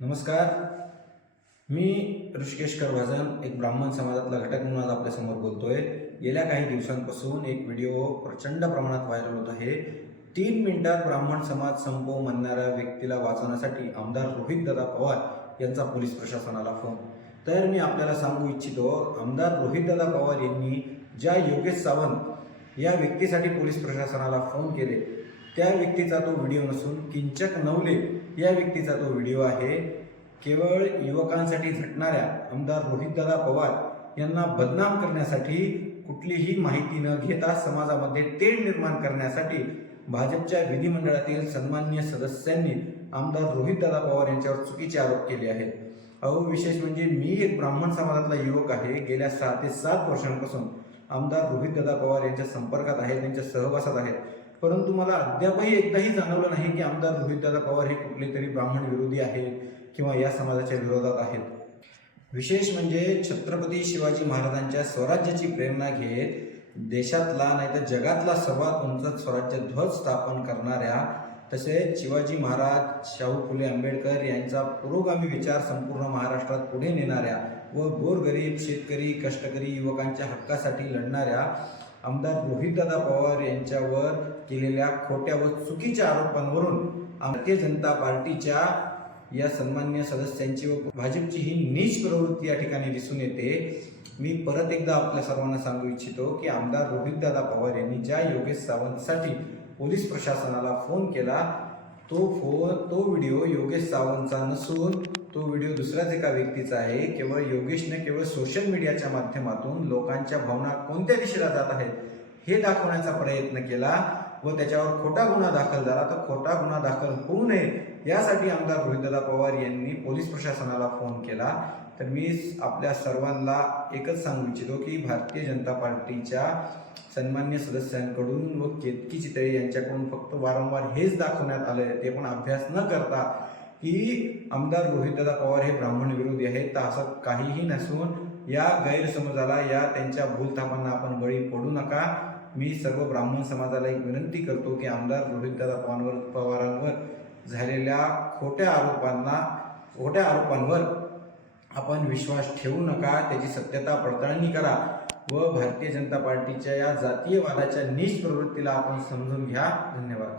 नमस्कार. मी ऋषिकेश करभाजन एक ब्राह्मण समाजातला घटक म्हणून आज आपल्यासमोर बोलतोय. गेल्या काही दिवसांपासून एक व्हिडिओ प्रचंड प्रमाणात व्हायरल होत आहे. तीन मिनिटात ब्राह्मण समाज संपव म्हणणाऱ्या व्यक्तीला वाचवण्यासाठी आमदार रोहित दादा पवार यांचा पोलीस प्रशासनाला फोन. तर मी आपल्याला सांगू इच्छितो आमदार रोहित दादा पवार यांनी ज्या योगेश सावंत या व्यक्तीसाठी पोलीस प्रशासनाला फोन केले त्या व्यक्तीचा तो व्हिडिओ नसून किंचक नवले या व्यक्तीचा तो व्हिडिओ आहे. केवळ युवकांसाठी झटणाऱ्या आमदार रोहितदादा पवार यांना बदनाम करण्यासाठी कुठलीही माहिती न घेता समाजामध्ये तेढ निर्माण करण्यासाठी भाजपच्या विधिमंडळातील सन्मान्य सदस्यांनी आमदार रोहितदादा पवार यांच्यावर चुकीचे आरोप केले आहेत. अहो विशेष म्हणजे मी एक ब्राह्मण समाजातला युवक आहे. गेल्या सहा ते सात वर्षांपासून आमदार रोहितदादा पवार यांच्या संपर्कात आहे त्यांच्या सहवासात आहेत. परंतु मला अद्यापही एकदाही जाणवलं नाही की आमदार रोहितदादा पवार हे कुठले तरी ब्राह्मण विरोधी आहेत किंवा या समाजाच्या विरोधात आहेत. विशेष म्हणजे छत्रपती शिवाजी महाराजांच्या स्वराज्याची प्रेरणा घेत देशातला नाही तर जगातला सर्वात उंच स्वराज्य ध्वज स्थापन करणाऱ्या तसेच शिवाजी महाराज शाहू फुले आंबेडकर यांचा पुरोगामी विचार संपूर्ण महाराष्ट्रात पुढे नेणाऱ्या व गोरगरीब शेतकरी कष्टकरी युवकांच्या हक्कासाठी लढणाऱ्या आमदार रोहितदादा पवार यांच्यावर केलेल्या खोट्या व चुकीच्या आरोपांवरून भारतीय जनता पार्टीच्या या सन्मान्य सदस्यांची व भाजपची ही नीच प्रवृत्ती या ठिकाणी दिसून येते. मी परत एकदा आपल्या सर्वांना सांगू इच्छितो की आमदार रोहितदादा पवार यांनी ज्या योगेश सावंतसाठी पोलीस प्रशासनाला फोन केला तो फो तो व्हिडिओ योगेश सावंतचा नसून तो व्हिडिओ दुसऱ्याच एका व्यक्तीचा आहे. केवळ योगेशने केवळ सोशल मीडियाच्या माध्यमातून लोकांच्या भावना कोणत्या दिशेला जात आहेत हे दाखवण्याचा प्रयत्न केला. व त्याच्यावर खोटा गुन्हा दाखल झाला तर खोटा गुन्हा दाखल होऊ नये यासाठी आमदार रोहितदादा पवार यांनी पोलीस प्रशासनाला फोन केला. तर मी आपल्या सर्वांना एकच सांगू इच्छितो की भारतीय जनता पार्टीच्या सन्मान्य सदस्यांकडून व केतकी चितळे यांच्याकडून फक्त वारंवार हेच दाखवण्यात आलं ते पण अभ्यास न करता की आमदार रोहितदादा पवार हे ब्राह्मण विरोधी आहेत तर असं काहीही नसून या गैरसमजाला या त्यांच्या भूलथापांना आपण बळी पडू नका. मी सर्व ब्राह्मण समाजाला एक विनंती करतो की आमदार रोहितदादा पवारांवर पवारांवर झालेल्या खोट्या आरोपांना खोट्या आरोपांवर आपण विश्वास ठेवू नका त्याची सत्यता पडताळणी करा व भारतीय जनता पार्टीच्या या जातीयवादाच्या नीच प्रवृत्तीला आपण समजून घ्या. धन्यवाद.